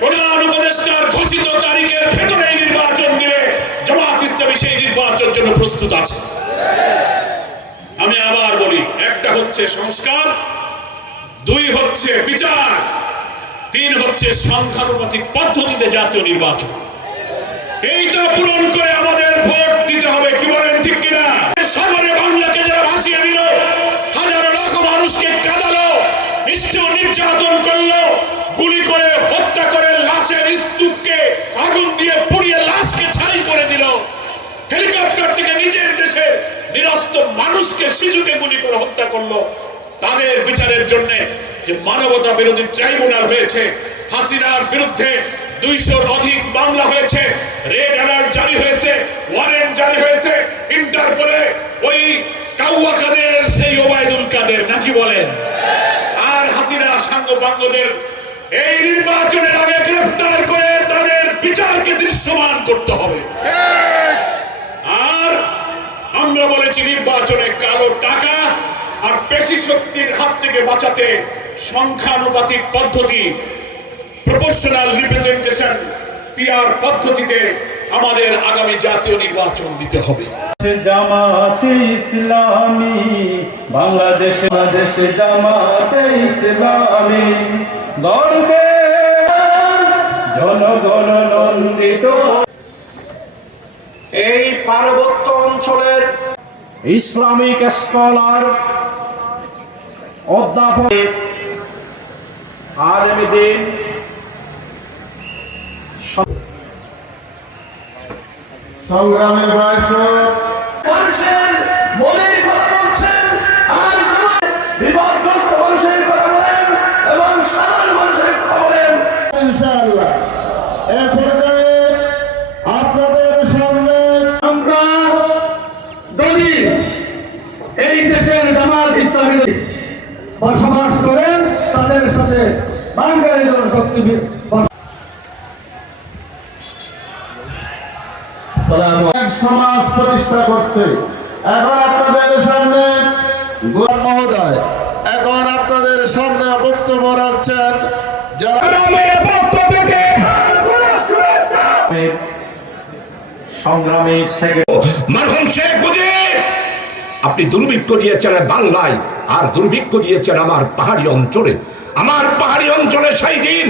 প্রধান উপদেষ্টার আমি আবার বলি, একটা হচ্ছে সংস্কার, দুই হচ্ছে বিচার, তিন হচ্ছে সংখ্যানুপাতিক পদ্ধতিতে জাতীয় নির্বাচন। এইটা পূরণ করে আমাদের ভোট দিতে হবে, কি বলেন, ঠিক কিনা? সাগরে বাংলাকে যারা ভাসিয়ে দিল, হাজারো লাখো মানুষকে কাঁদালো, নিষ্ঠুর নির্যাতন করল গুলি করে হত্যা করে লাশের স্তূপকে আগুন দিয়ে পুড়িয়ে লাশকে ছাই করে দিল। হেলিকপ্টার থেকে নিজের দেশে নিরস্ত মানুষকে শিশুকে গুলি করে হত্যা করল। তাদের বিচারের জন্য যে মানবতা বিরোধী ট্রাইব্যুনাল হয়েছে, হাসিনার বিরুদ্ধে দুইশোর অধিক মামলা হয়েছে, রেড অ্যালার্ট জারি হয়েছে, ওয়ারেন্ট জারি হয়েছে, ইন্টারপোলে ওই কাউয়া কাদের, সেই ওবায়দুল কাদের, নাকি বলেন? আর হাসিনা সাঙ্গ বাঙ্গদের এই নির্বাচনের আগে গ্রেফতার করে তাদের বিচারকে দৃশ্যমান করতে হবে। আর আমরা বলেছি নির্বাচনে কালো টাকা আর পেশি শক্তির হাত থেকে বাঁচাতে সংখ্যানুপাতিক পদ্ধতি। প্রপোর্শনাল রিপ্রেজেন্টেশন পিআর পদ্ধতিতে আমাদের আগামী জাতীয় নির্বাচন দিতে হবে। জামাতে ইসলামী, বাংলাদেশে বাংলাদেশে জামাতে ইসলামী। গর্বে জনগণ নন্দিত। এই পার্বত্য অঞ্চলের ইসলামিক স্কলার অধ্যাপক আলমদিন সংগ্রামের বয়স। ইসলামী বসবাস করেন তাদের সাথে বাঙালি জনশক্তি সমাজ প্রতিষ্ঠা করতে এখন আপনাদের সামনে মহোদয় এখন আপনাদের সামনে বক্তব্য রাখছেন সংগ্রামী মারহুম শেখ মুজিব আপনি দুর্ভিক্ষ দিয়েছেন বাংলায়, আর দুর্ভিক্ষ দিয়েছেন আমার পাহাড়ি অঞ্চলে। আমার পাহাড়ি অঞ্চলে সেই দিন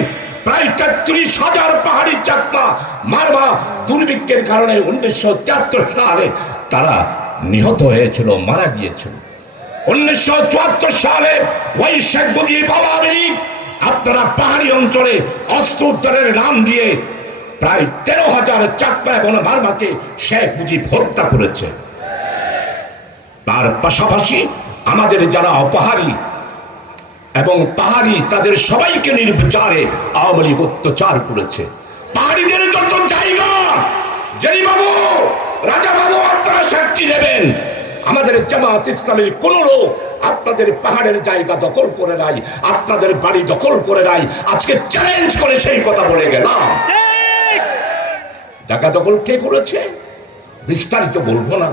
প্রায় তেত্রিশ হাজার পাহাড়ি চাকমা মারবা দুর্ভিক্ষের কারণে উনিশশো তিয়াত্তর সালে তারা নিহত হয়েছিল, মারা গিয়েছিল। উনিশশো চুয়াত্তর সালে ওই শেখ মুজিব আওয়ামী আপনারা পাহাড়ি অঞ্চলে অস্ত্র উদ্ধারের নাম দিয়ে প্রায় তেরো হাজার চাকমা এবং মারমাকে শেখ মুজিব হত্যা করেছে। তার পাশাপাশি আমাদের যারা অপাহারি এবং পাহাড়ি তাদের সবাইকে নির্বিচারে আওয়ামী লীগ অত্যাচার করেছে। পাহাড়িদের যত জায়গা বাবু রাজা বাবু আপনারা সাক্ষী নেবেন। আমাদের জামাত ইসলামের কোন লোক আপনাদের পাহাড়ের জায়গা দখল করে নাই আপনাদের বাড়ি দখল করে নাই। আজকে চ্যালেঞ্জ করে সেই কথা বলে গেলাম। জায়গা দখল কে করেছে? বিস্তারিত বলব না।